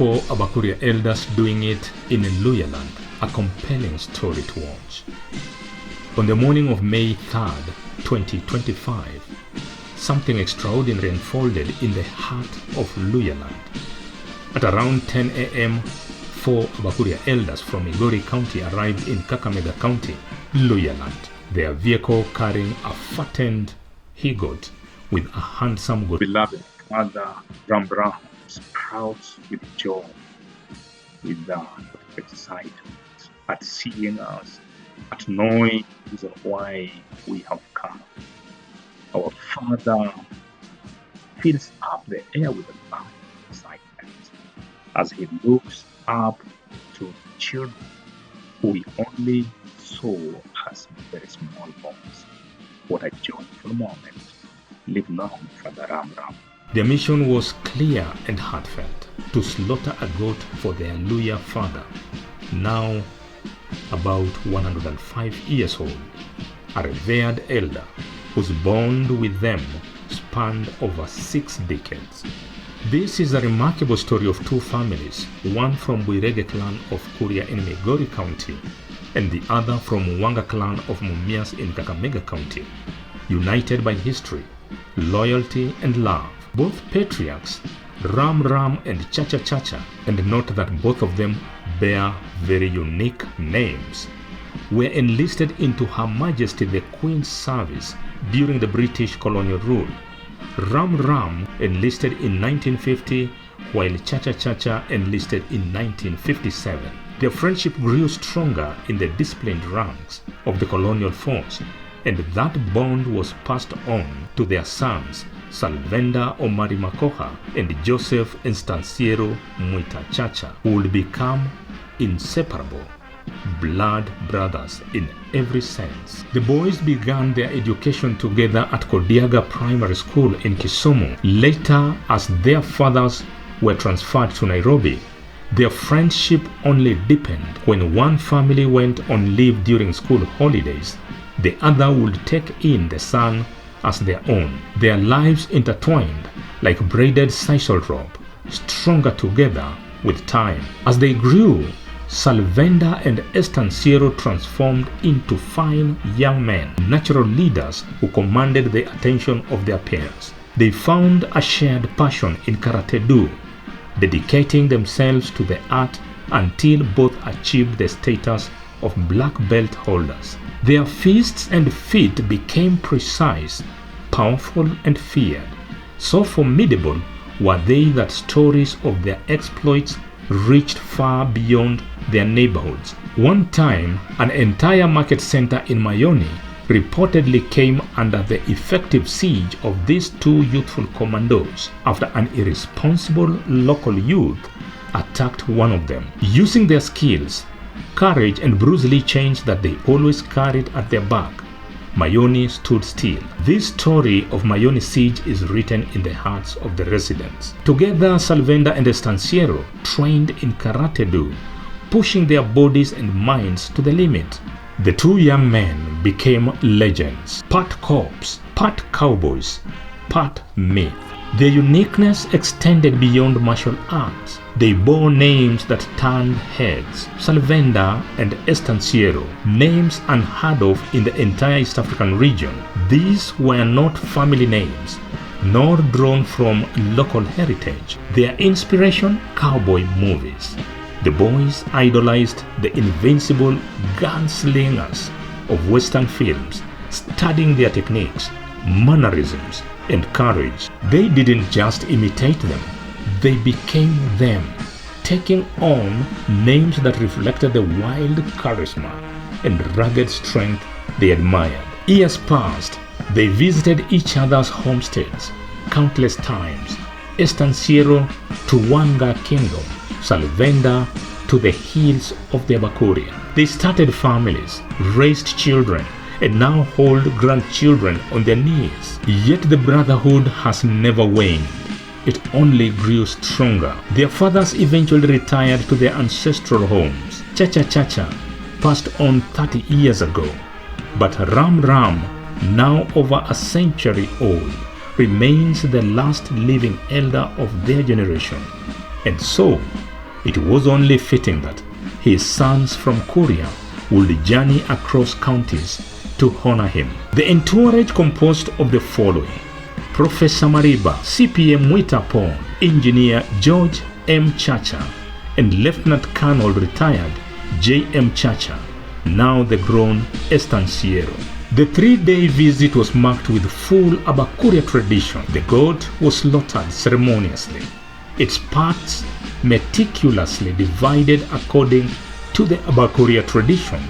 4 Abakuria elders doing it in Luhyaland, a compelling story to watch. On the morning of May 3rd, 2025, something extraordinary unfolded in the heart of Luhyaland. At around 10 a.m., 4 Abakuria elders from Migori County arrived in Kakamega County, Luhyaland, their vehicle carrying a fattened he-goat with a handsome goat. Beloved Father Ram Ram sprouts with joy, with excitement at seeing us, at knowing the reason why we have come. Our Father fills up the air with a light excitement as he looks up to the children who he only saw as very small boys. What a joyful moment. Live long, Father Ram Ram. Their mission was clear and heartfelt: to slaughter a goat for their Luhya father, now about 105 years old, a revered elder whose bond with them spanned over 6 decades. This is a remarkable story of 2 families, one from Bwirege clan of Kuria in Migori County, and the other from Wanga clan of Mumias in Kakamega County, united by history, loyalty, and love. Both patriarchs, Ram Ram and Chacha Chacha, and note that both of them bear very unique names, were enlisted into Her Majesty the Queen's service during the British colonial rule. Ram Ram enlisted in 1950, while Chacha Chacha enlisted in 1957. Their friendship grew stronger in the disciplined ranks of the colonial force, and that bond was passed on to their sons, Salvenda Omari Makoha and Joseph Estanciero Mwita Chacha, who would become inseparable blood brothers in every sense. The boys began their education together at Kodiaga Primary School in Kisumu. Later, as their fathers were transferred to Nairobi, their friendship only deepened. When one family went on leave during school holidays, the other would take in the son as their own. Their lives intertwined like braided sisal rope, stronger together with time. As they grew, Salvenda and Estanciero transformed into fine young men, natural leaders who commanded the attention of their peers. They found a shared passion in Karate-Do, dedicating themselves to the art until both achieved the status of black belt holders. Their fists and feet became precise, powerful, and feared. So formidable were they that stories of their exploits reached far beyond their neighborhoods. One time, an entire market center in Mayoni reportedly came under the effective siege of these 2 youthful commandos after an irresponsible local youth attacked one of them. Using their skills, courage, and Bruce Lee chains that they always carried at their back, Mayoni stood still. This story of Mayoni siege is written in the hearts of the residents. Together, Salvenda and Estanciero trained in Karate-Do, pushing their bodies and minds to the limit. The 2 young men became legends, part cops, part cowboys, part myth. Their uniqueness extended beyond martial arts. They bore names that turned heads. Salvenda and Estanciero, names unheard of in the entire East African region. These were not family names, nor drawn from local heritage. Their inspiration, cowboy movies. The boys idolized the invincible gunslingers of Western films, studying their techniques, mannerisms, and courage. They didn't just imitate them, they became them, taking on names that reflected the wild charisma and rugged strength they admired. Years passed, they visited each other's homesteads countless times. Estanciero to Wanga Kingdom, Salvenda to the hills of the Abakuria. They started families, raised children, and now hold grandchildren on their knees. Yet the brotherhood has never waned. It only grew stronger. Their fathers eventually retired to their ancestral homes. Chacha Chacha passed on 30 years ago, but Ram Ram, now over a century old, remains the last living elder of their generation. And so, It was only fitting that his sons from Korea would journey across counties to honor him. The entourage composed of the following: Professor Mariba, CPA Mwita Paul, Engineer George M. Chacha, and Lieutenant Colonel retired J. M. Chacha, now the grown estanciero. The 3-day visit was marked with full Abakuria tradition. The goat was slaughtered ceremoniously, its parts meticulously divided according to the Abakuria tradition.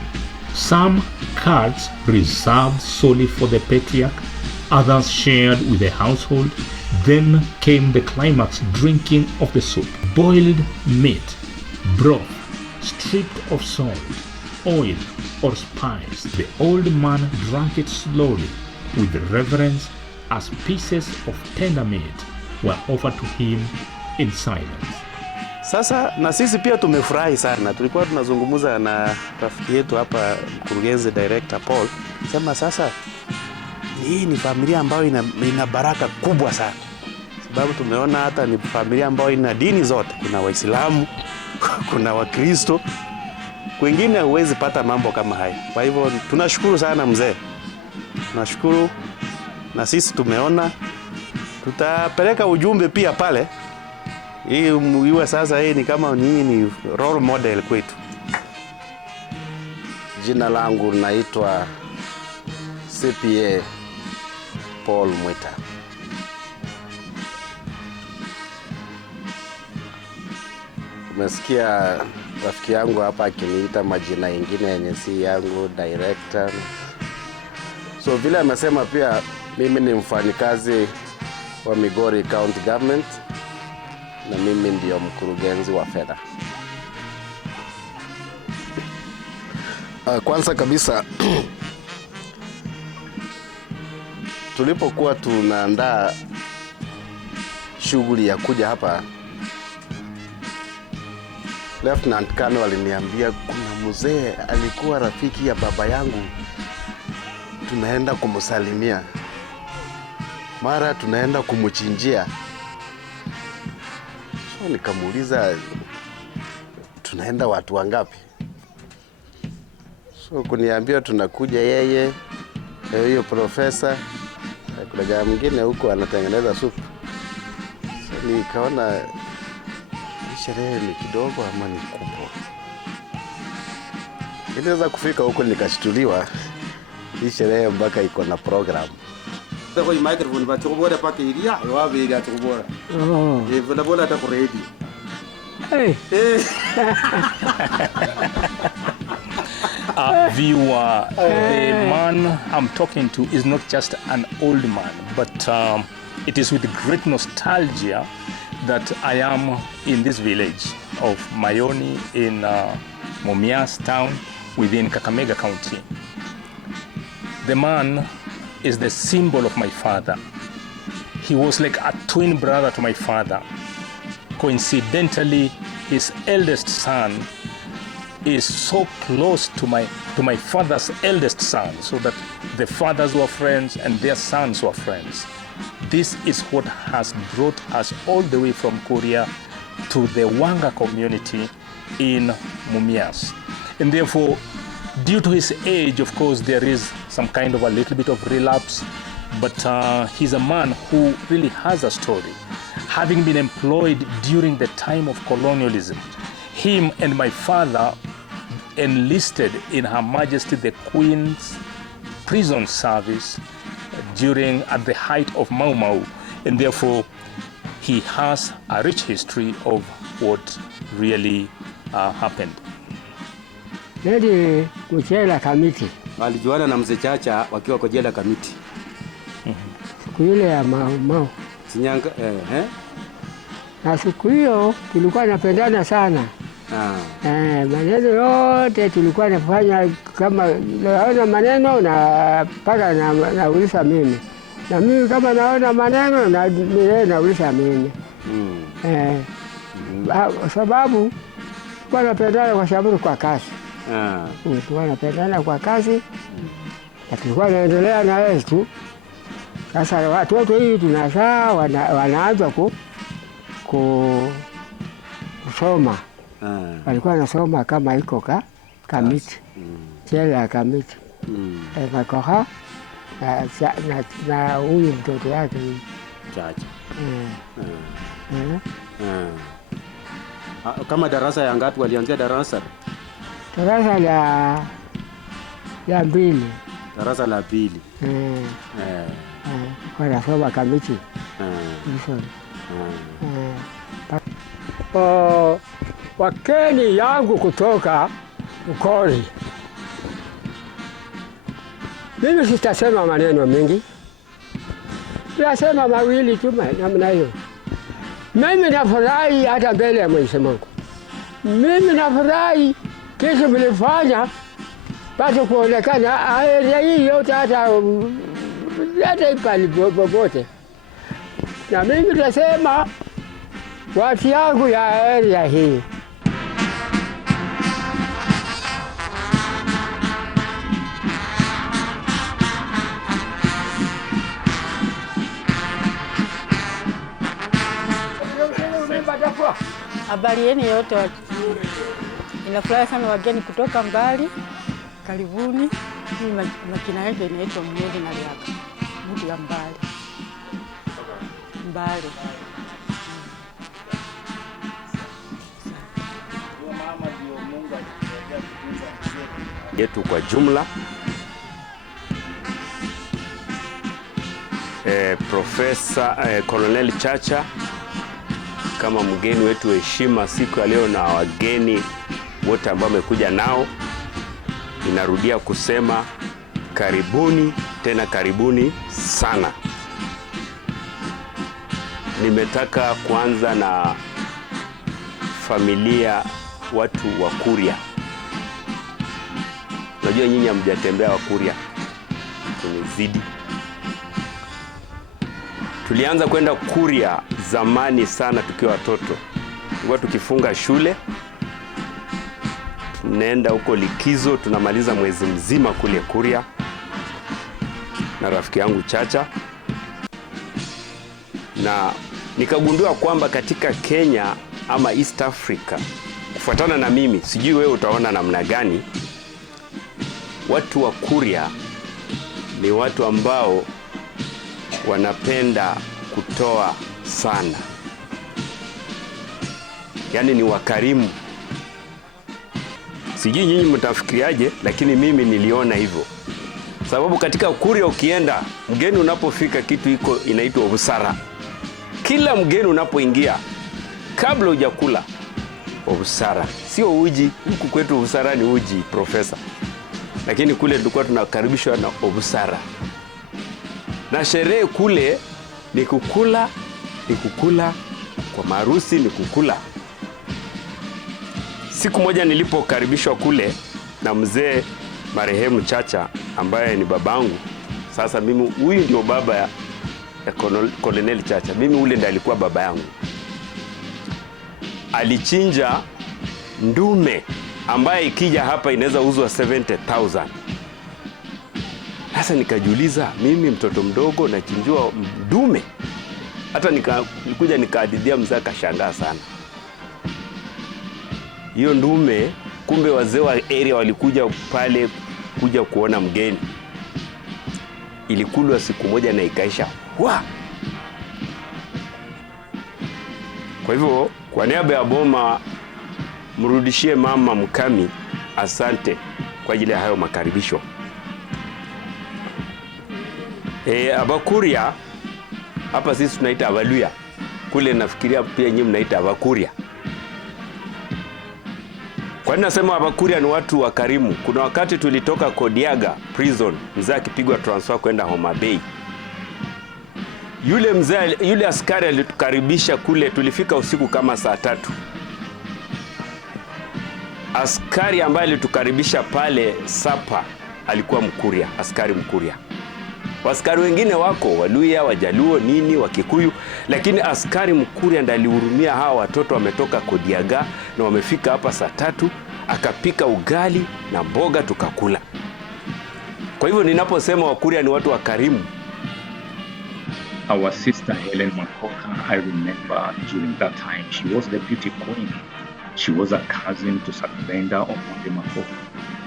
Some cards reserved solely for the patriarch, others shared with the household. Then came the climax drinking of the soup. Boiled meat, broth, stripped of salt, oil, or spice. The old man drank it slowly with reverence as pieces of tender meat were offered to him in silence. Sasa na sisi pia tumefurahi sana. Tulikuwa tunazungumza na rafiki yetu hapa, mkurugenzi director Paul, sema sasa hii ni familia ambayo ina baraka kubwa sana. Sababu tumeona hata ni familia ambayo ina dini zote. Kuna Waislamu, kuna Wakristo. Kwingine huwezi pata mambo kama haya. Kwa hivyo tunashukuru sana mzee. Tunashukuru, na sisi tumeona tutapeleka ujumbe pia pale. Hii iwe sasa hii ni kama ni role model kwetu. Jina langu naitwa CPA Paul Mwita. Umesikia rafiki yangu hapa akiniita majina mengine yenye si yangu, director. So vile amesema pia mimi ni mfanyikazi wa Migori County Government na mimi ndio mkurugenzi wa fedha. Kwanza kabisa tulipokuwa tunaandaa shughuli ya kuja hapa, Lieutenant Colonel aliniambia kuna mzee alikuwa rafiki ya baba yangu, tunaenda kumsalimia, mara tunaenda kumchinjia. So nikamuuliza tunaenda watu wangapi? So kuniambia tunakuja yeye, huyo profesa, kuna jamaa mwingine huko anatengeneza supu. So nikaona sherehe ni kidogo ama ni kubwa. Niliweza kufika huko nikashtuliwa, hii sherehe mpaka iko na program. Kwa hii microphone ba tukubora pake ilia, wapi ile tukubora. Vile bola ta ready. Viewer, the man I'm talking to is not just an old man, but it is with great nostalgia that I am in this village of Mayoni in Mumias town within Kakamega County. The man is the symbol of my father. He was like a twin brother to my father. Coincidentally, his eldest son is so close to my father's eldest son, so that the fathers were friends and their sons were friends. This is what has brought us all the way from Korea to the Wanga community in Mumias. And therefore, due to his age, of course, there is some kind of a little bit of relapse, but he's a man who really has a story. Having been employed during the time of colonialism, him and my father enlisted in Her Majesty the Queen's prison service at the height of Mau Mau, and therefore he has a rich history of what really happened. Ndio kuchela Kamiti. Walijuana na mzee Chacha wakiwa kwa jela Kamiti. Siku ile ya Mau. Sinyanga Na siku hiyo tulikuwa napendana sana. Maneno yote tulikuwa nafanya, kama naona maneno na paka nauliza mimi. Na mimi kama naona maneno na mimi nauliza mimi. Sababu kwa napendana kwa sababu kwa kazi. Tulikuwa napendana kwa kazi. Na tulikuwa naendelea na yeye tu. Sasa watoto hii tunazaa wanaanza kusoma. walikuwa nasoma kama iko Kamiti, jela ya Kamiti. Makoha na huyu mtoto yake Chacha. Kama darasa ya ngapi walianzia darasa? Darasa la 2. Darasa la 2. Wanasoma Kamiti. Wakeni yangu kutoka Ukori, mimi sitasema maneno mengi, nasema mawili tu namna hiyo. Mimi nafurahi hata mbele ya Mwenyezi Mungu. Mimi nafurahi kesho mlifanya bado kuonekana area hii yote hata pale popote. Na mimi nasema watu yangu ya area hii habari yenu yote. Ninafurahi sana wageni kutoka mbali, karibuni. Mimi makina yake inaitwa Mnyeli na Liaka, mtu ya mbali. Yetu kwa jumla, Profesa Colonel Chacha kama mgeni wetu heshima siku ya leo, na wageni wote ambao wamekuja nao, ninarudia kusema karibuni, tena karibuni sana. Nimetaka kuanza na familia watu wa Kuria. Najua nyinyi hamjatembea wa Kuria kwenye zidi. Tulianza kwenda Kuria zamani sana tukiwa watoto. Tulikuwa tukifunga shule, tunaenda huko likizo, tunamaliza mwezi mzima kule Kuria na rafiki yangu Chacha. Na nikagundua kwamba katika Kenya ama East Africa, kufuatana na mimi, sijui wewe utaona namna gani, watu wa Kuria ni watu ambao wanapenda kutoa sana. Yaani ni wakarimu. Sijui nyinyi mtafikiriaje, lakini mimi niliona hivyo. Sababu katika Kuria ukienda, mgeni unapofika kitu inaitwa obusara. Kila mgeni unapoingia, kabla hujakula, obusara. Sio uji, huku kwetu obusara ni uji, profesa. Lakini kule tulikuwa tunakaribishwa na obusara. Na sherehe kule ni kukula, kwa maharusi ni kukula. Siku moja nilipokaribishwa kule na mzee marehemu Chacha ambaye ni babangu. Sasa mimi, huyu ndio baba ya Colonel Chacha. Mimi ule ndiye alikuwa baba yangu. Alichinja ndume ambaye ikija hapa inaweza uzwa 70,000. Sasa nikajiuliza, mimi mtoto mdogo nachinjua ndume. Hata nikuja nikahadithia, mzee akashangaa sana. Hiyo ndume, kumbe wazee wa area walikuja pale kuja kuona mgeni. Ilikulwa siku moja na ikaisha. Kwa hivyo, kwa niaba ya boma, mrudishie mama Mkami asante kwa ajili ya hayo makaribisho. Abakuria hapa sisi tunaita Abaluya. Kule nafikiria pia nyinyi mnaita Abakuria. Kwa nini nasema Abakuria ni watu wakarimu? Kuna wakati tulitoka Kodiaga prison, mzee akipigwa transfer kwenda Homa Bay. Yule askari alitukaribisha kule, tulifika usiku kama saa 3. Askari ambaye alitukaribisha pale Sapa alikuwa Mkuria, askari Mkuria. Askari wengine wako Waluya, Wajaluo, nini, Wakikuyu, lakini askari Mkuria ndiye alihurumia hawa watoto wametoka Kodiaga na wamefika hapa saa 3, akapika ugali na mboga tukakula. Kwa hivyo ninaposema Wakuria ni watu wakarimu. Our sister Helen Makoka, I remember during that time, she was the beauty queen. She was a cousin to Saglenda Omondi Mako.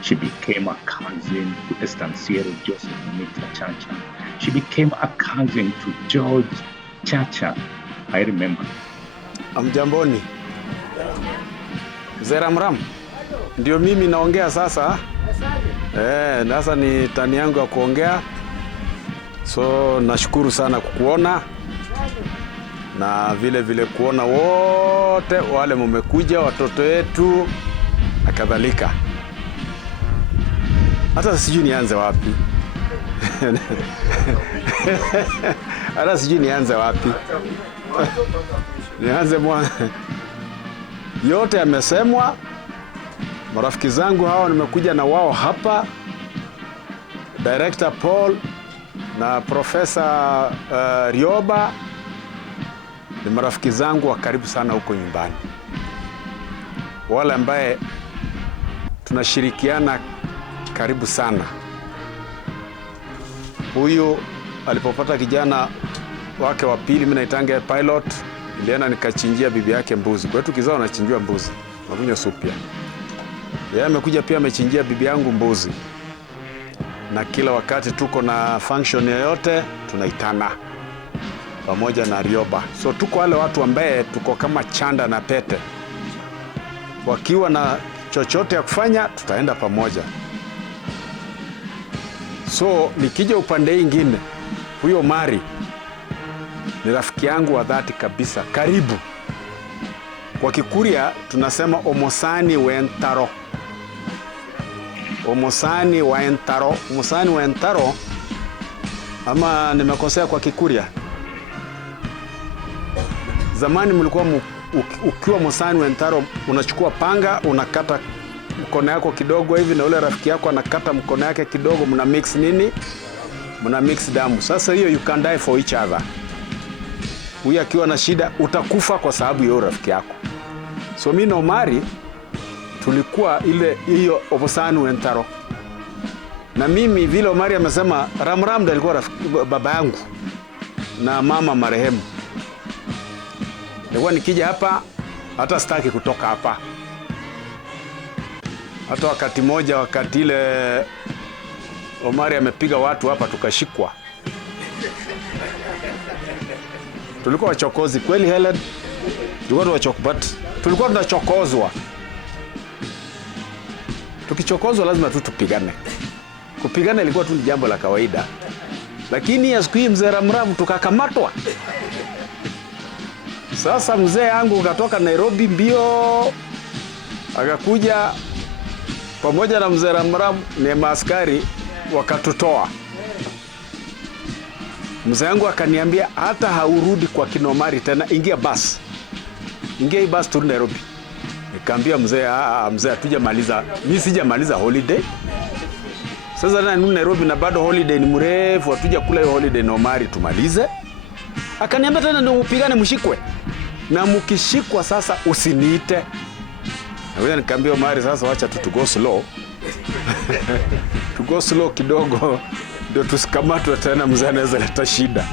She became a cousin to Estanciero Joseph Mita Chacha. She became a cousin to George Chacha. I remember. Amjamboni. Mzee Ramram. Ndio mimi naongea sasa. Sasa ni tani yangu ya kuongea. So nashukuru sana kukuona. Na vile vile kuona wote wale mmekuja, watoto wetu na kadhalika. Hata sijui nianze wapi. Hata sijui nianze wapi. Nianze mwanzo. Yote yamesemwa. Marafiki zangu hao nimekuja na wao hapa. Director Paul na Professor Rioba ni marafiki zangu wa karibu sana huko nyumbani. Wale ambaye tunashirikiana karibu sana. Huyu alipopata kijana wake wa pili, mimi naitange pilot, nilienda nikachinjia bibi yake mbuzi. Kwetu kizao anachinjwa mbuzi, nakunywa supu pia. Yeye amekuja pia amechinjia bibi yangu mbuzi. Na kila wakati tuko na function yoyote tunaitana pamoja na Rioba. So tuko wale watu ambaye tuko kama chanda na pete. Wakiwa na chochote ya kufanya tutaenda pamoja. So nikija upande ingine, huyo Mari ni rafiki yangu wa dhati kabisa, karibu. Kwa Kikuria tunasema omosani wentaro. Omosani wentaro. Omosani wentaro, ama nimekosea kwa Kikuria? Zamani mlikuwa ukiwa mosani wentaro unachukua panga, unakata mkono yako kidogo hivi na ule rafiki yako anakata mkono yake kidogo, mna mix nini? Mna mix damu. Sasa hiyo you can die for each other. Huyu akiwa na shida utakufa kwa sababu ya rafiki yako. So mimi na Omari tulikuwa ile hiyo opposani wentaro. Na mimi vile Omari amesema Ramram ndiye alikuwa baba yangu na mama marehemu. Nilikuwa nikija hapa hata sitaki kutoka hapa. Hata wakati moja, wakati ile Omari amepiga watu hapa tukashikwa. Tulikuwa wachokozi kweli Helen. Tulikuwa tunachokozwa. Tukichokozwa lazima tupigane. Kupigana ilikuwa tu ni jambo la kawaida. Lakini ya siku hii mzee Ramram tukakamatwa. Sasa mzee yangu ukatoka Nairobi mbio akakuja pamoja na mzee Ramram ni maaskari wakatutoa. Mzee yangu akaniambia hata haurudi kwa Kinomari tena, ingia basi. Ingia hii basi tu Nairobi. Nikamwambia mzee, mzee hatujamaliza. Mimi sijamaliza holiday. Sasa na Nairobi na bado holiday ni mrefu, hatuja kula hiyo holiday na Omari tumalize. Akaniambia tena ndio mpigane mshikwe. Na mkishikwa sasa usiniite. Na wewe nikamwambia Omari sasa wacha tu go slow. To go slow kidogo ndio tusikamatwe tena, mzee anaweza leta shida.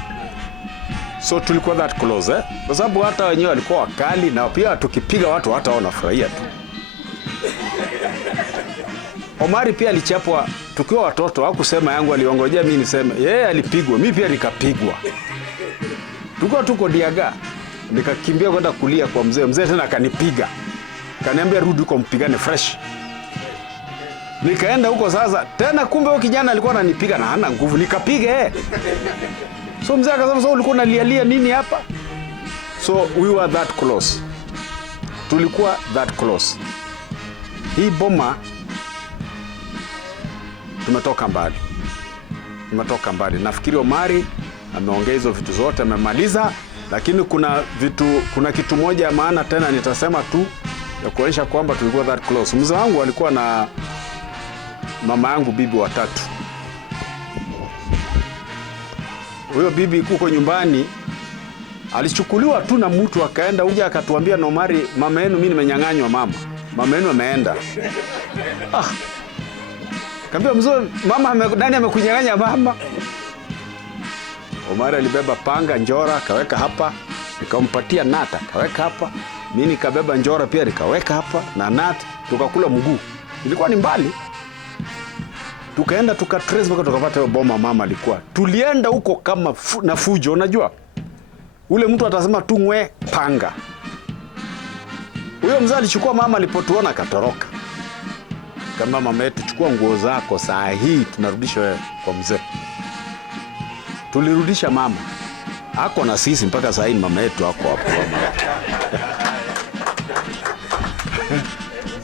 So tulikuwa that close kwa sababu hata wenyewe walikuwa wakali na pia tukipiga watu hata wanafurahia tu. Omari pia alichapwa tukiwa watoto, hakusema yangu aliongojea mimi niseme. Yeye alipigwa, mimi pia nikapigwa. Tuko Diaga, nikakimbia kwenda kulia kwa mzee. Mzee tena akanipiga. Kaniambia rudi huko mpigane fresh. Nikaenda huko sasa, tena kumbe huyo kijana alikuwa ananipiga na hana nguvu, nikapiga So mzee akasema, so ulikuwa unalialia nini hapa? So we were that close. Tulikuwa that close. Hii boma tumetoka mbali. Nafikiri Omari ameongea hizo vitu zote, amemaliza, lakini kuna kitu moja ya maana tena nitasema tu ya kuonyesha kwamba tulikuwa that close. Mzee wangu alikuwa na mama yangu bibi watatu. Huyo bibi huko nyumbani alichukuliwa tu na mtu akaenda uja akatuambia na Omari, mama yenu mimi nimenyang'anywa mama. Mama yenu ameenda. Kaambia mzee, mama nani amekunyang'anya mama? Omari alibeba panga njora kaweka hapa, nikampatia nata kaweka hapa. Mimi nikabeba njora pia nikaweka hapa na nut, tukakula mguu. Ilikuwa ni mbali. Tukaenda tukatrace mpaka tukapata boma mama alikuwa. Tulienda huko kama na fujo, unajua? Ule mtu atasema tungwe panga. Huyo mzee alichukua mama alipotuona akatoroka. Kama mama yetu, chukua nguo zako saa hii tunarudisha wewe kwa mzee. Tulirudisha mama. Hako na sisi mpaka saa hii mama yetu hako hapo.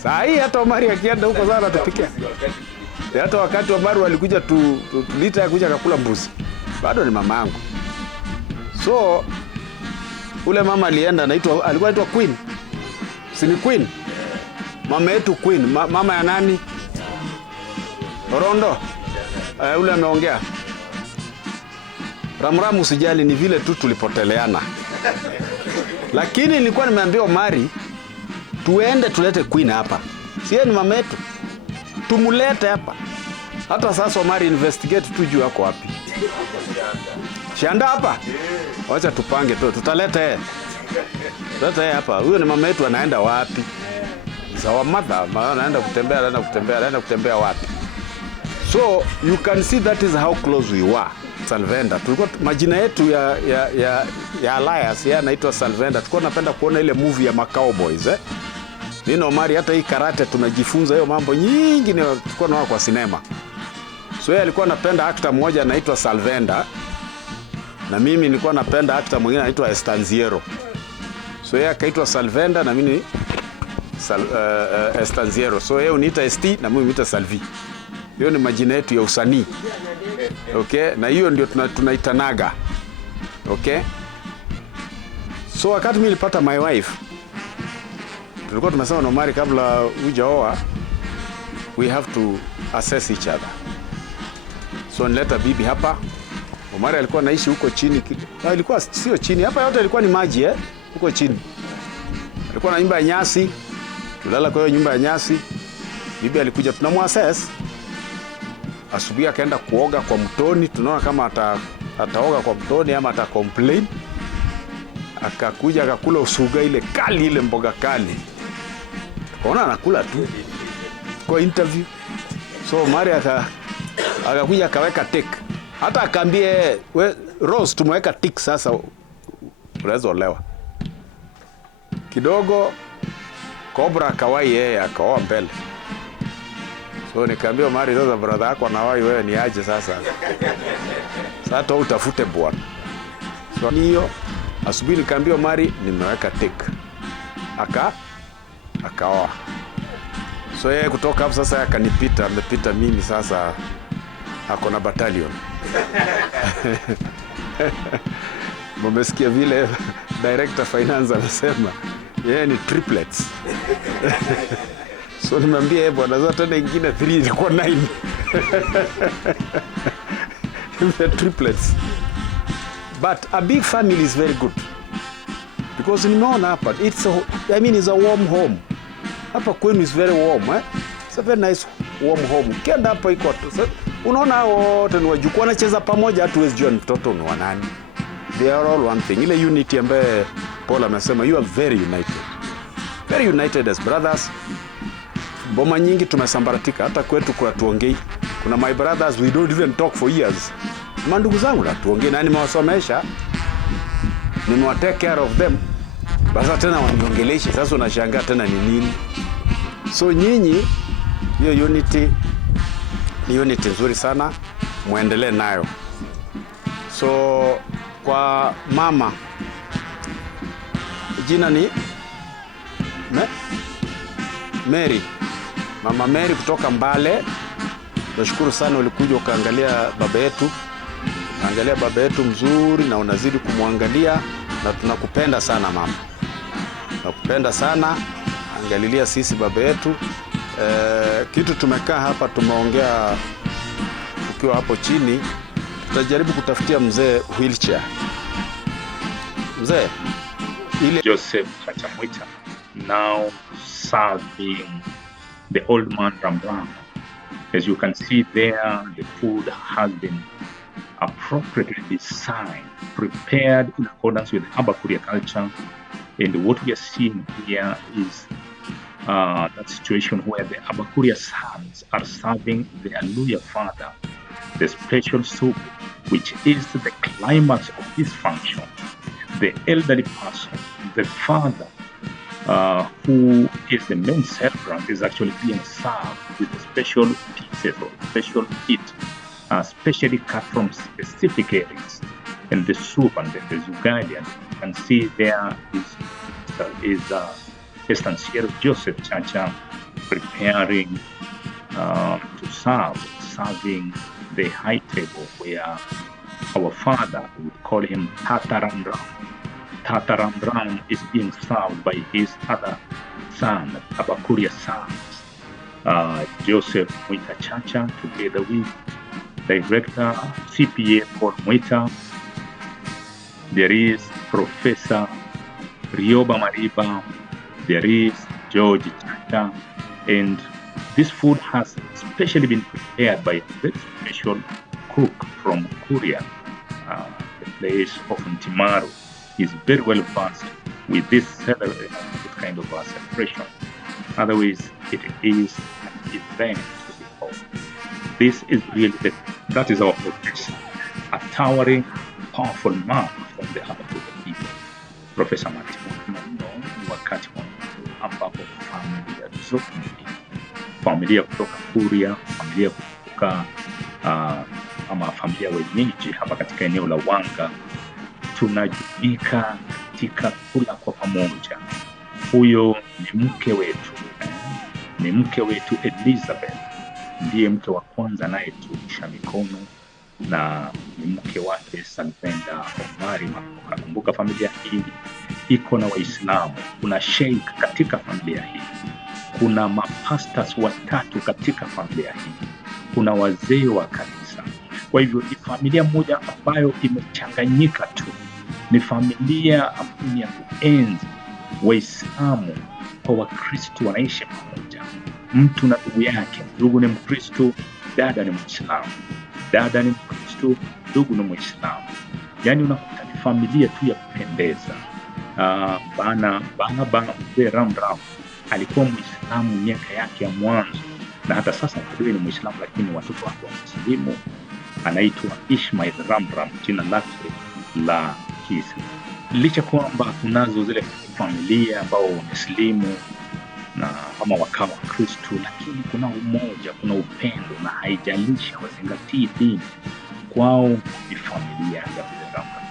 Saa hii hata Omari akienda huko sana tupikia. Hata wakati Omari walikuja tulita ya kuja kakula mbuzi. Bado ni mama yangu. So ule mama alienda alikuwa anaitwa Queen. Si ni Queen? Mama yetu Queen, mama ya nani? Rondo. Ule ameongea. Ramramu usijali, ni vile tu tulipoteleana. Lakini nilikuwa nimeambia Omari tuende tulete Queen hapa. Sie ni mama yetu. Tumulete hapa. Hata sasa Omari investigate tujue yako wapi. Shanda hapa. Wacha tupange tu, tutaleta yeye. Tutaleta yeye hapa. Huyo ni mama yetu, anaenda wapi? Sawa mother, anaenda kutembea wapi? So you can see that is how close we were. Salvenda. Tulikuwa majina yetu ya Alliance anaitwa Salvenda. Tulikuwa tunapenda kuona ile movie ya Cowboys Nina Omari hata hii karate tunajifunza hiyo mambo nyingi ni tulikuwa naona kwa sinema. So yeye alikuwa anapenda actor mmoja anaitwa Salvenda. Na mimi nilikuwa napenda actor mwingine anaitwa Estanziero. So yeye akaitwa Salvenda na mimi Estanziero. So yeye uniita ST na mimi uniita Salvi. Hiyo ni majina yetu ya usanii. Okay? Na hiyo ndio tunaitanaga. Okay? So wakati mimi nilipata my wife, tulikuwa tumesema na Omari kabla hujaoa, we have to assess each other. So nileta bibi hapa. Omari alikuwa anaishi huko chini. Ilikuwa sio chini. Hapa yote ilikuwa ni maji huko chini. Alikuwa na nyumba ya nyasi. Tulala kwa hiyo nyumba ya nyasi. Bibi alikuja tunamuassess. Asubuhi akaenda kuoga kwa mtoni, tunaona kama ataoga kwa mtoni ama atacomplain. Akakuja akakula usuga ile kali, ile mboga kali. Tukaona anakula tu kwa interview. So Omari akakuja akaweka tick. Hata akaambie Rose tumeweka tick sasa unaweza olewa. Kidogo Cobra akawai yeye akaoa mbele. So nikaambia Omari sasa brother yako anawai wewe ni aje sasa. Sasa utafute bwana. So niyo asubuhi nikaambia Omari nimeweka tick. Akaoa. So yeye kutoka hapo sasa akanipita, amepita mimi sasa ako na battalion. Mmesikia vile director finance anasema yeye ni triplets. So nimwambia yeye bwana zote tena nyingine 3 ilikuwa 9. The triplets. But a big family is very good. Because nimeona hapa it's a warm home. Hapa kwenu is very warm It's a very nice warm home. Kenda hapa iko unaona wote ni wajukuu wanacheza pamoja, hata huwezi jua mtoto ni wa nani. They are all one thing. Ile unity ambaye Paul amesema you are very united. Very united as brothers. Boma nyingi tumesambaratika, hata kwetu kwa tuongei. Kuna my brothers we don't even talk for years. Mandugu zangu na tuongei na nimewasomesha. Nimewa take care of them. Basa tena waniongeleshe, sasa unashangaa tena ni nini? So nyinyi hiyo unity ni unity nzuri sana, muendelee nayo. So kwa mama jina ni Mary. Mama Mary kutoka Mbale. Nashukuru sana ulikuja ukaangalia baba yetu. Angalia baba yetu mzuri na unazidi kumwangalia na tunakupenda sana mama. Nakupenda sana. Angalilia sisi baba yetu. Kitu tumekaa hapa tumeongea tukiwa hapo chini, tutajaribu kutafutia mzee wheelchair. Mzee ile Joseph Kachamwita now serving the old man Ramram. As you can see there, the food has been appropriately designed, prepared in accordance with Abakuria culture, And what we are seeing here is that situation where the Abakuria sons are serving their Luya father the special soup, which is the climax of this function. The elderly person, the father, who is the main celebrant, is actually being served with special pieces or special meat, specially cut from specific areas. And the soup and the zugali, and you can see there is Estanciero Joseph Chacha preparing to serving the high table where our father would call him Tataramram. Tataramram is being served by his other son, Abakuria sons, Joseph Mwita Chacha, together with director CPA Paul Mwita. There is Professor Rioba Mariba. There is George Chacha, and this food has specially been prepared by a very special cook from Kuria, the place of Ntimaru. He's very well versed with this kind of celebration. Otherwise, it is an event to behold. This is really that is our professor, a towering, powerful man from the Abakuria people. Professor Martin ni wakati ambapo familia kutoka Kuria, familia kutoka ama familia wenyeji hapa katika eneo la Wanga tunajumuika katika kula kwa pamoja. Huyo ni mke wetu Elizabeth, ndiye mke wa kwanza anayetuisha mikono, na ni mke wake Salvenda Omari Makoha. Kumbuka familia hii iko na Waislamu, kuna sheikh katika familia hii, kuna mapastors watatu katika familia hii, kuna wazee wa kanisa. Kwa hivyo ni familia moja ambayo imechanganyika tu, ni familia ambayo ya kuenzi Waislamu kwa Wakristo wanaishi pamoja, mtu na ndugu yake. Ndugu ni Mkristo, dada ni Muislamu, dada ni Mkristo, ndugu ni Muislamu. Yani unakuta ni familia tu ya kupendeza. Baba mzee Ramram alikuwa Muislamu miaka yake ya mwanzo, na hata sasa bado ni Muislamu, lakini watoto wake wa Muslimu. Anaitwa Ishmael Ramram, jina lake la Kiislamu. Licha kwamba tunazo zile familia ambao wameslimu na kama wakawa Kristo, lakini kuna umoja, kuna upendo, na haijalishi wazingatii dini, kwao ni familia ya Ramram.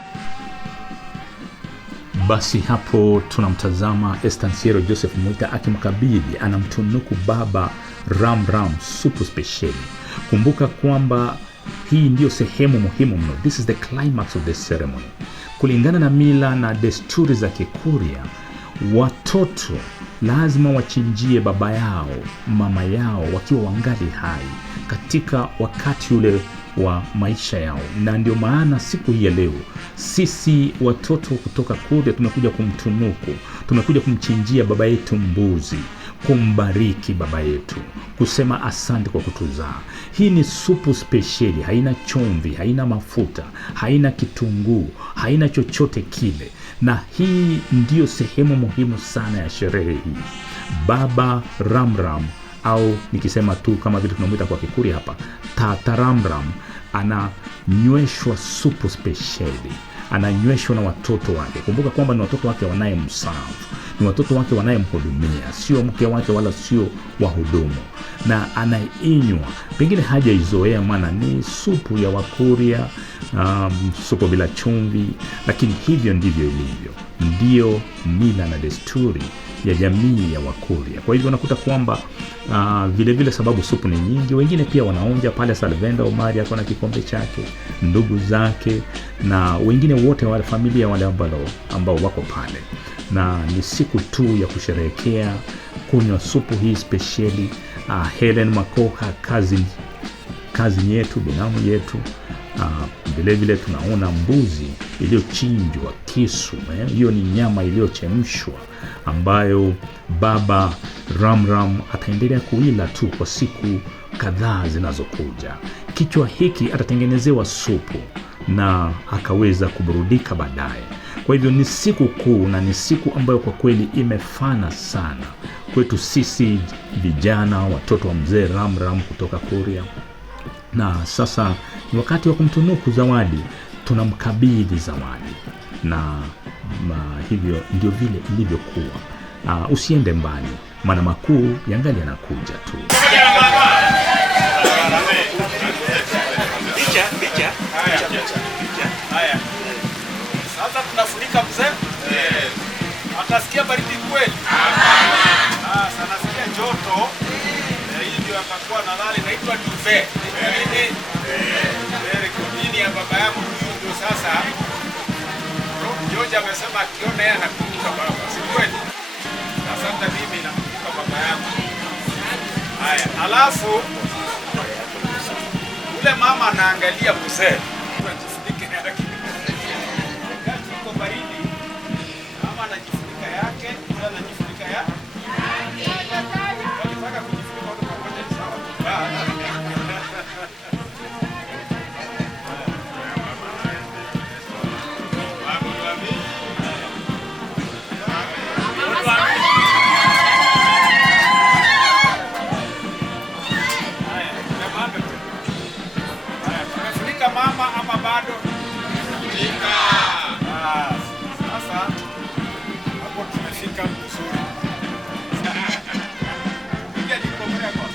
Basi hapo tunamtazama Estanciero Joseph Mwita akimkabidhi, anamtunuku baba Ramram supu speciali. Kumbuka kwamba hii ndiyo sehemu muhimu mno. This is the climax of the ceremony. Kulingana na mila na desturi za Kikuria, watoto lazima wachinjie baba yao, mama yao wakiwa wangali hai katika wakati ule wa maisha yao. Na ndio maana siku hii ya leo sisi watoto kutoka Kuria tumekuja kumtunuku, tumekuja kumchinjia baba yetu mbuzi, kumbariki baba yetu, kusema asante kwa kutuzaa. Hii ni supu speciali, haina chumvi, haina mafuta, haina kitunguu, haina chochote kile. Na hii ndiyo sehemu muhimu sana ya sherehe hii. Baba Ramram, au nikisema tu kama vile tunamuita kwa Kikuria hapa, Tataramram, ananyweshwa supu speciali, ananyweshwa na watoto wake. Kumbuka kwamba ni watoto wake wanayemserve, ni watoto wake wanayemhudumia, sio mke wake wala sio wahudumu. Na anainywa, pengine hajaizoea, maana ni supu ya Wakuria, supu bila chumvi, lakini hivyo ndivyo ilivyo. Ndio mila na desturi ya jamii ya Wakuria. Kwa hivyo unakuta kwamba vile vile, sababu supu ni nyingi, wengine pia wanaonja pale. Salvenda Omari ako na kikombe chake, ndugu zake na wengine wote wa familia wale ambao wako pale, na ni siku tu ya kusherehekea kunywa supu hii speciali. Helen Makoha, kazi yetu, binamu yetu. Vile vile tunaona mbuzi iliyochinjwa kisu, hiyo ni nyama iliyochemshwa ambayo baba Ramram ataendelea kuila tu kwa siku kadhaa zinazokuja. Kichwa hiki atatengenezewa supu na akaweza kuburudika baadaye. Kwa hivyo ni siku kuu na ni siku ambayo kwa kweli imefana sana kwetu sisi vijana, watoto wa mzee Ram kutoka Kuria. Na sasa ni wakati wa kumtunuku zawadi, tunamkabidhi zawadi, na hivyo ndio vile ilivyokuwa. Usiende mbali, maana makuu yangali yanakuja tu. Haya. Sasa tunafunika mzee. Atasikia baridi kweli? Sana sikia joto. Hii ndio atakuwa nadhani inaitwa duvet. Rekodi ya baba yangu huyu ndio sasa. George amesema akiona yeye anakumbuka baba. Si kweli? Sasa mimi nakumbuka baba yangu. Haya, alafu ule mama anaangalia mzee. Baridi mama anajifunika yake, mzee anajifunika yake. Wakitaka kujifunika wote pamoja ni sawa. Tumefunika mama ama bado? Sasa hapo tumefika vizuri. Piga nikomea kwa.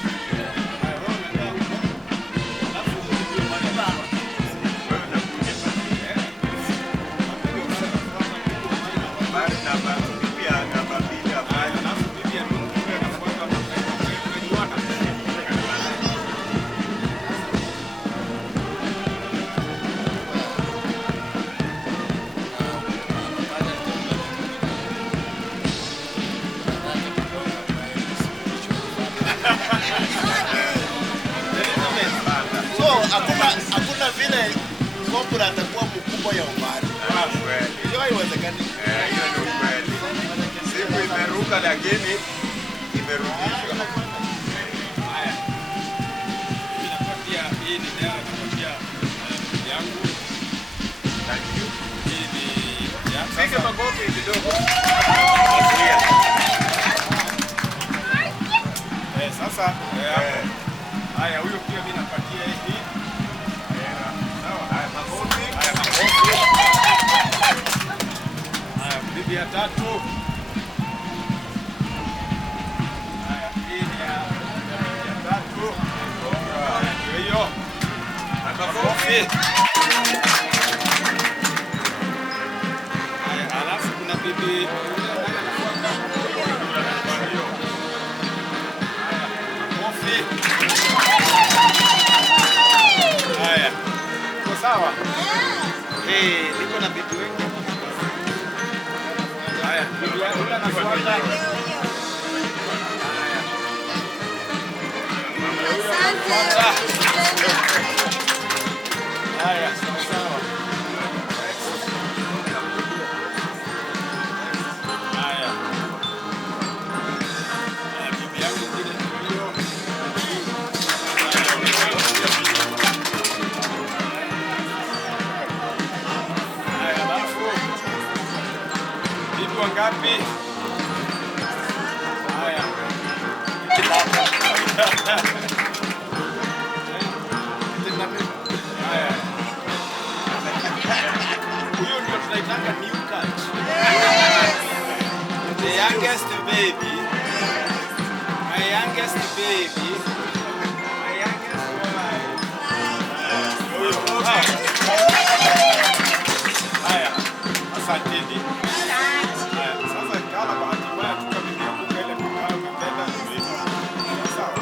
Hakuna vile Kobra atakuwa mkubwa ya Omari. Hiyo haiwezekani. Hiyo ndio kweli. Siku imeruka lakini imerudishwa. Haya. Ninapatia hii ni dawa napatia yangu. Thank you. Hii ni ya sasa magogo kidogo. Sasa haya huyo pia mimi napatia hii. Bibi ya tatu. Haya, hii ni ya tatu. Ndio hiyo. Makofi. Haya, alafu kuna bibi makofi. Haya. Uko sawa? Niko na bibi wengi. Haya, bibi yangu anafuata. Haya, sawa. Haya. Bibi yangu ngine ndio. Haya, alafu bibi wangapi? Haya. Huyo ndio tunaitanga new cut. The youngest baby. My youngest baby. My youngest wife. Haya. Asanteni. Haya, sasa kama bahati mbaya tukamiliakuka ile kukao kitenda hivyo. Sawa.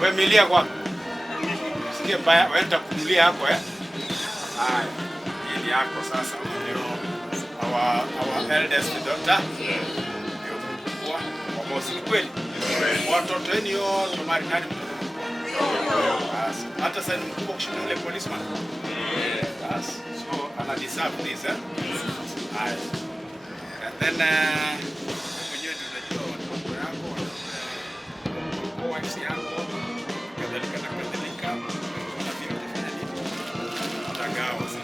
Wewe milia kwako. usikie baya, waenda kunulia hapo Haya. Hii yako sasa ndio our eldest daughter. Ndio kwa bosi kweli. Watoto wenu yote mali nani? Hata sasa ni mkubwa kushinda yule policeman. Yes. So ana deserve this Haya. And then mwenyewe ndio unajua watoto yako kwa wife yako kadhalika na kadhalika na vile utafanya nini utagawa sio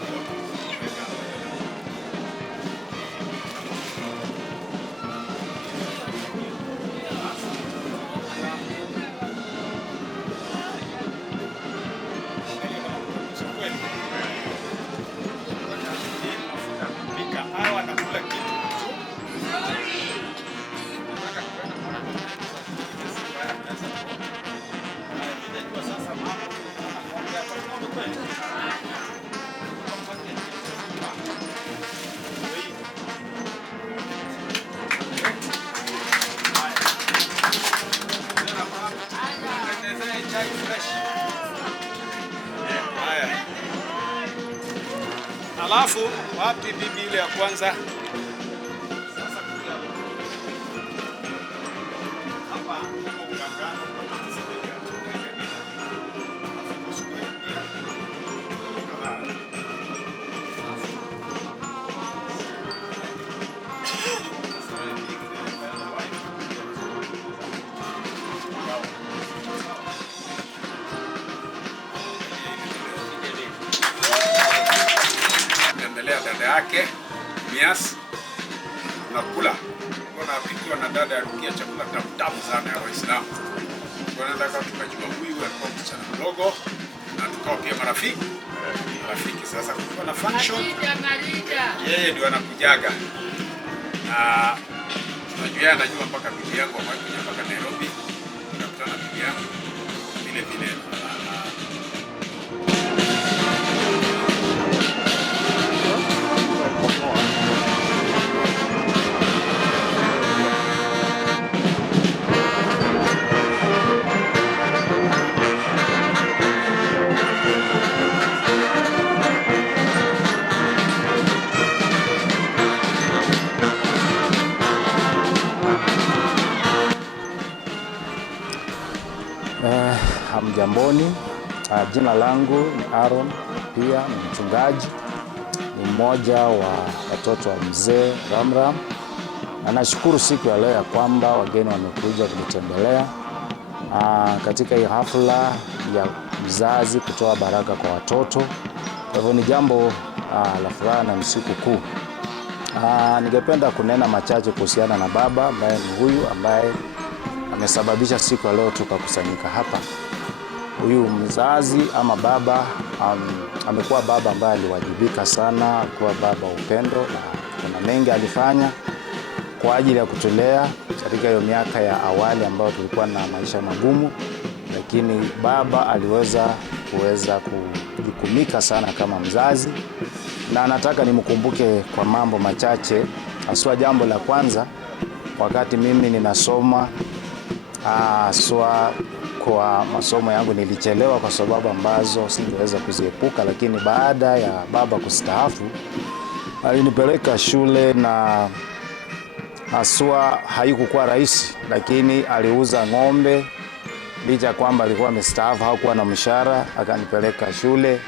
Alafu wapi bibi ile ya kwanza? Hapa ukangano dada yake Mias nakula kuna apikiwa na dada ya Rukia chakula tamu sana ya Waislamu. Kwa nataka tukajua huyu alikuwa msichana mdogo na tukao pia marafiki. Sasa kulikuwa na function yeye ndio anakujaga na tunajua anajua mpaka bibi yangu amekuja mpaka Nairobi tunakutana bibi yangu vile vile. Hamjamboni, jina langu ni Aaron, pia ni mchungaji, ni mmoja wa watoto wa mzee Ramram, na nashukuru siku ya leo ya kwamba wageni wamekuja kunitembelea katika hii hafla ya mzazi kutoa baraka kwa watoto. Kwa hivyo ni jambo la furaha na siku kuu. Ningependa kunena machache kuhusiana na baba ambaye ni huyu ambaye amesababisha siku ya leo tukakusanyika hapa. Huyu mzazi ama baba amekuwa baba ambaye aliwajibika sana, kuwa baba upendo, na kuna mengi alifanya kwa ajili ya kutulea katika hiyo miaka ya awali ambayo tulikuwa na maisha magumu, lakini baba aliweza kujukumika sana kama mzazi, na nataka nimkumbuke kwa mambo machache. Haswa jambo la kwanza, wakati mimi ninasoma kwa masomo yangu nilichelewa kwa sababu ambazo singeweza kuziepuka, lakini baada ya baba kustaafu alinipeleka shule, na haswa haikuwa rahisi, lakini aliuza ng'ombe licha kwamba alikuwa amestaafu, hakuwa na mshahara, akanipeleka shule.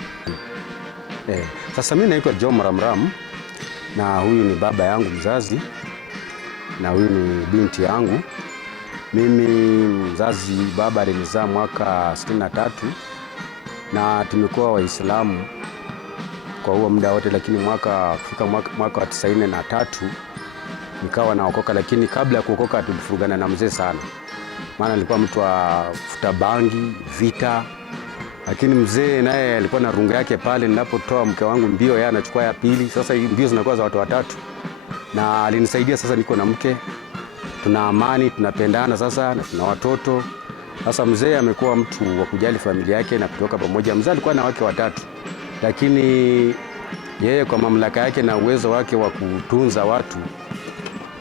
Sasa mimi naitwa John Ramram, na huyu ni baba yangu mzazi, na huyu ni binti yangu. Mimi mzazi, baba alinizaa mwaka 63 na tumekuwa Waislamu kwa huo muda wote, lakini kufika mwaka wa 93 nikawa naokoka, lakini kabla ya kuokoka tulifurugana na mzee sana. Maana alikuwa mtu wa futa bangi, vita, lakini mzee naye alikuwa na rungu yake pale. Ninapotoa mke wangu mbio, yeye anachukua ya pili. Sasa mbio zinakuwa za watu watatu, na alinisaidia. Sasa niko na mke, tuna amani, tunapendana sasa, na tuna watoto. Sasa mzee amekuwa mtu wa kujali familia yake na kutoka pamoja. Mzee alikuwa na wake watatu, lakini yeye kwa mamlaka yake na uwezo wake wa kutunza watu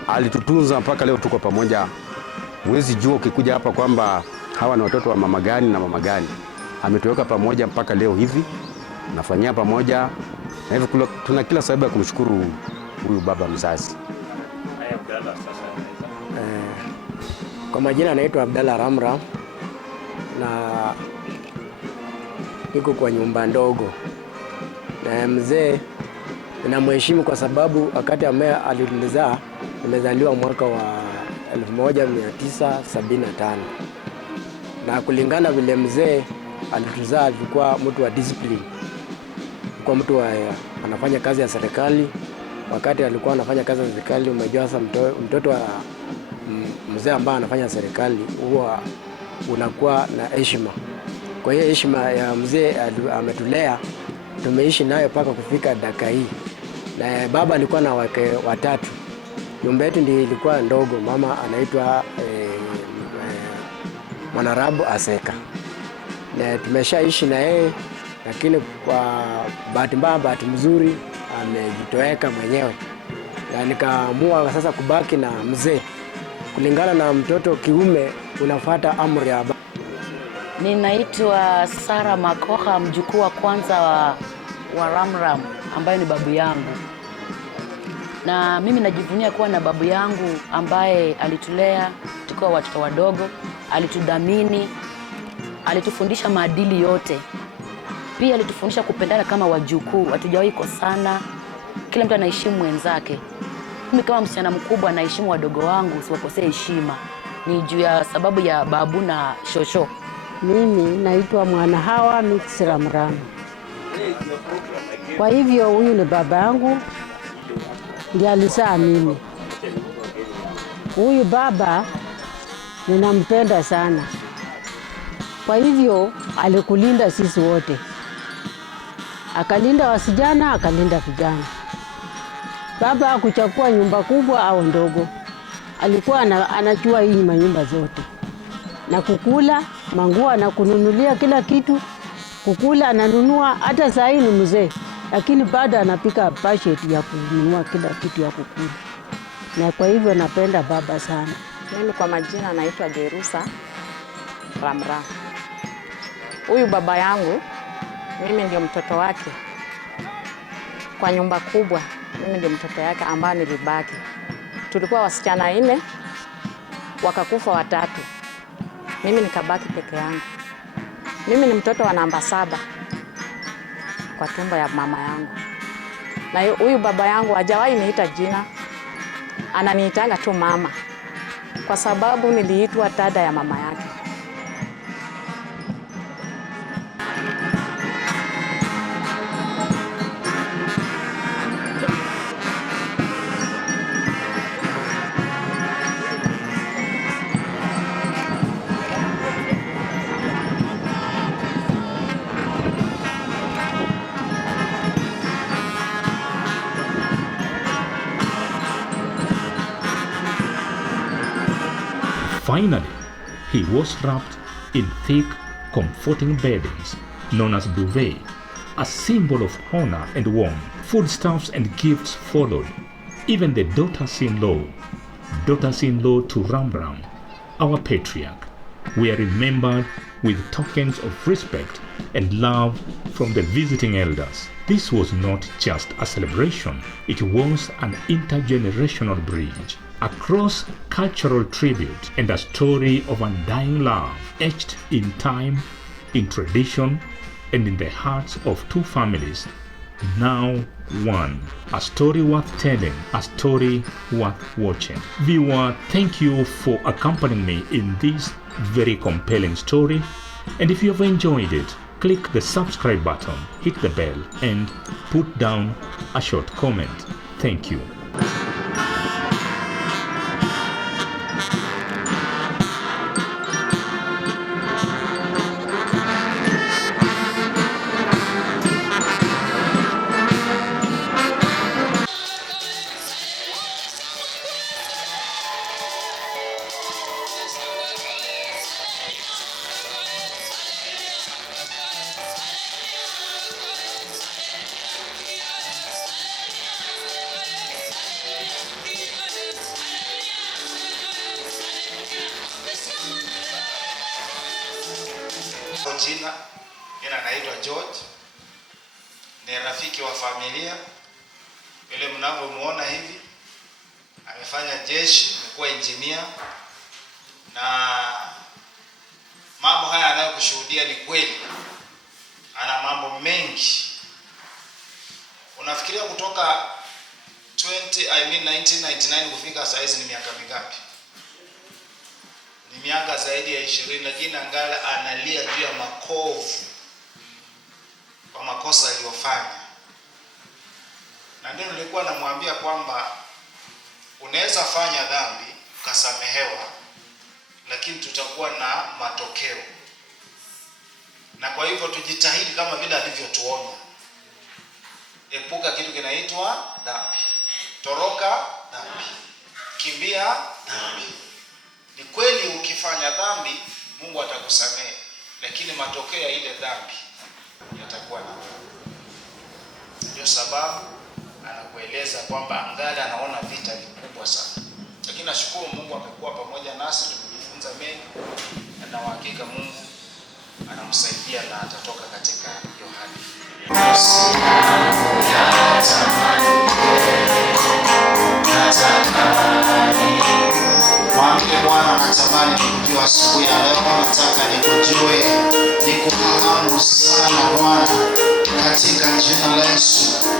alitutunza mpaka leo tuko pamoja. Huwezi jua ukikuja hapa kwamba hawa ni watoto wa mama gani na mama gani. ametuweka pamoja mpaka leo hivi, nafanyia pamoja na hivi tuna kila sababu ya kumshukuru huyu baba mzazi. Kwa majina naitwa Abdalla Ramram na niko kwa nyumba ndogo, na mzee ninamheshimu kwa sababu wakati ambaye alinizaa nimezaliwa mwaka wa 1975, na kulingana vile mzee alituzaa alikuwa mtu wa discipline, kwa mtu anafanya kazi ya serikali. Wakati alikuwa anafanya kazi ya serikali, umejua sasa mtoto wa mzee ambaye anafanya serikali huwa unakuwa na heshima. Kwa hiyo heshima ya mzee ametulea, tumeishi nayo mpaka kufika dakika hii. Na baba alikuwa na wake watatu. Nyumba yetu ndio ilikuwa ndogo. Mama anaitwa Mwanarabu Aseka. Na tumeshaishi na yeye, lakini kwa bahati mbaya bahati mzuri amejitoweka mwenyewe. Na nikaamua sasa kubaki na mzee. Kulingana na mtoto kiume unafuata amri ya baba. Ninaitwa Sara Makoha, mjukuu wa kwanza wa Ramram ambaye ni babu yangu. Na mimi najivunia kuwa na babu yangu ambaye alitulea tukiwa watoto wadogo, alitudhamini, alitufundisha maadili yote. Pia alitufundisha kupendana kama wajukuu, hatujawahi kosana, kila mtu anaheshimu mwenzake. Mimi kama msichana mkubwa naheshimu wadogo wangu, siwakosee heshima. Ni juu ya sababu ya babu na shosho. Mimi naitwa Mwanahawa Mix Ramram. Kwa hivyo huyu ni baba yangu, ndiye alizaa mimi. Huyu baba ninampenda sana. Kwa hivyo alikulinda sisi wote. Akalinda wasijana, akalinda vijana. Baba hakuchagua nyumba kubwa au ndogo. Alikuwa anajua hii manyumba zote. Na kukula, manguo na kununulia kila kitu. Kukula ananunua, hata saa hii ni mzee, lakini bado anapika budget ya kununua kila kitu ya kukula. Na kwa hivyo napenda baba sana. Mimi kwa majina naitwa Jerusa Ramram. Huyu baba yangu, mimi ndio mtoto wake. Kwa nyumba kubwa, mimi ndio mtoto yake ambaye nilibaki. Tulikuwa wasichana 4, wakakufa 3. Mimi nikabaki peke yangu. Mimi ni mtoto wa namba 7 kwa tumbo ya mama yangu. Na huyu baba yangu hajawahi niita jina, ananiitanga tu mama, kwa sababu niliitwa dada ya mama yake. Finally, he was wrapped in thick, comforting beddings known as duvet, a symbol of honor and warmth. Foodstuffs and gifts followed. Even the daughters-in-law to Ramram, our patriarch, were remembered with tokens of respect and love from the visiting elders. This was not just a celebration, it was an intergenerational bridge, a cross-cultural tribute and a story of undying love, etched in time, in tradition, and in the hearts of two families, now one. A story worth telling, a story worth watching. Viewer, thank you for accompanying me in this very compelling story. And if you have enjoyed it, click the subscribe button, hit the bell, and put down a short comment. Thank you. Jina Jina anaitwa George, ni rafiki wa familia. Yule mnavyomuona hivi amefanya jeshi, amekuwa engineer, na mambo haya anayokushuhudia ni kweli, ana mambo mengi. Unafikiria kutoka 1999 kufika saa hizi ni miaka mingapi? Ni miaka zaidi ya 20, lakini angala analia juu ya makovu kwa makosa aliyofanya. Na ndio nilikuwa namwambia kwamba unaweza fanya dhambi ukasamehewa, lakini tutakuwa na matokeo. Na kwa hivyo tujitahidi kama vile alivyotuonya. Epuka kitu kinaitwa dhambi. Toroka dhambi. Kimbia dhambi. Ni kweli ukifanya dhambi Mungu atakusamehe, lakini matokeo ya ile dhambi yatakuwa na wewe. Ndio sababu anakueleza kwamba angali anaona vita vikubwa sana. Lakini nashukuru Mungu amekuwa pamoja nasi, tumejifunza mengi, na hakika Mungu anamsaidia na atatoka katika hiyo hali. Mwambie Bwana, natamani kujua asubuhi ya leo, nataka nikujue, nikufahamu sana Bwana, katika jina la Yesu.